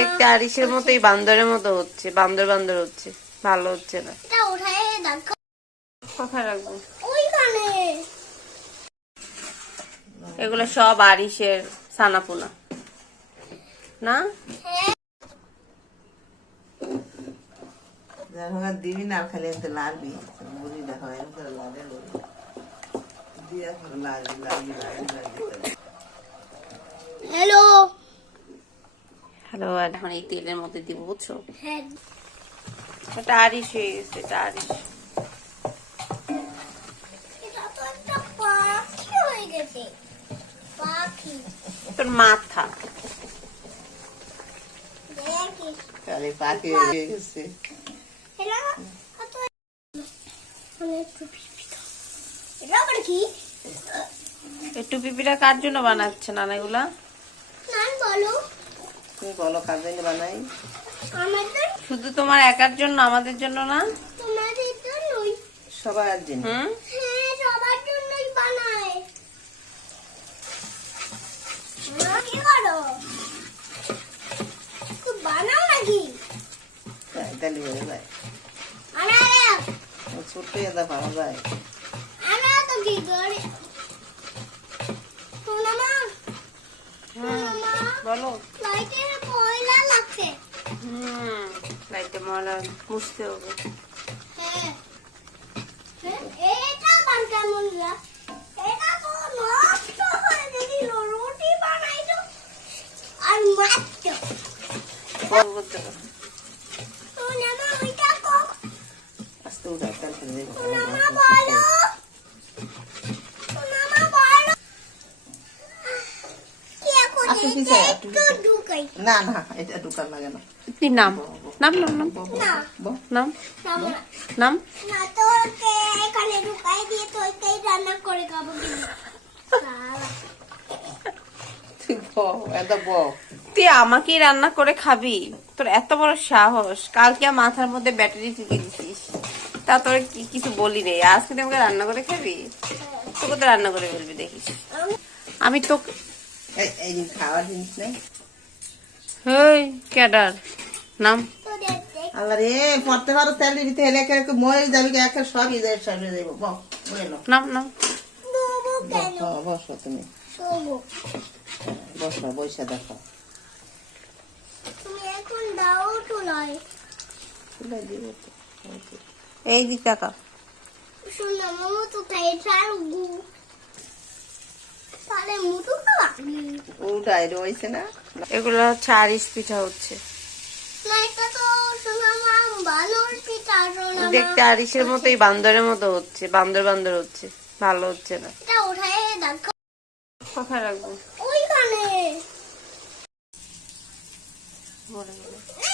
দেখতে আরিশের মতোই বান্দরের মতো হচ্ছে, বান্দর বান্দর হচ্ছে, ভালো হচ্ছে না। কোথায় রাখবো? এগুলো সব আরিশের ছানাপোনা না? দিবি না খালি লাগবি মুড়ি দেখা লাগে হ্যালো হ্যালো, এখন এই তেলের মধ্যে দিব, বুঝছো? এটা আরিশ হয়ে গেছে, এটা আরিশ। তোর মাথা পাখি হয়ে গেছে। এই টুপি পিঠা কার জন্য বানাচ্ছে নানা এগুলা? তুমি বলো কার জন্য বানাই? শুধু তোমার একার জন্য, আমাদের জন্য না? সবার জন্য। বানাও নাকি তাহলে হয়ে যায়, ছোট্ট এটা পাওয়া যায়। বলো। লাইটের ময়লা লাগছে। লাইটে ময়লা মুছতে হবে। হ্যাঁ, এটা বান কেমন না? এটা তো নষ্ট হয়ে গেছিল। রুটি বানাইতো আর মারতো। করতে হবে। সোনামা ওইটা কো? আস্তে উঠা তাহলে দেব। সোনামা বলো। সোনামা বলো। কি এখন একটু ঢুকাই। না না এটা ঢুকার লাগে না। তুই নাম নাম নাম নাম না নাম না নাম। না তো এখানে ঢুকাই দিয়ে তো ওইটাই রান্না করে খাবো কিন্তু। তুই বল, এটা বল। তুই আমাকেই রান্না করে খাবি? তোর এত বড় সাহস! কালকে মাথার মধ্যে ব্যাটারি ফিকে দিছিস, তা তোর কিছু বলি রে, আজকে তুই আমাকে রান্না করে খাবি? তোকে তো রান্না করে বলবি, দেখিস। আমি তো এই খাওয়ার জিনিস নেই। হেই ক্যাডার নাম। আল্লাহ রে, পড়তে পারো তাহলে দিতে হলে একে মরে যাবি, একে সবই যায়, সবই যাবো। বলে নাও নাম নাম। বসো তুমি, বসো, বসে দেখো। তুমি এখন দাও তুলাই। এই দিক টাকা। শোনা মামু তো তাই ছাড়ু তাহলে মুটু খাওয়া ওটাই রয়েছে না। এগুলো হচ্ছে আরিশ পিঠা হচ্ছে। না এটা তো শোনা মাম বানর পিঠা। শোনা দেখতে আরিশের মতোই বান্দরের মতো হচ্ছে, বান্দর বান্দর হচ্ছে, ভালো হচ্ছে না। এটা উঠায় দেখো। কোথায় রাখবো? ওইখানে বলে বলে।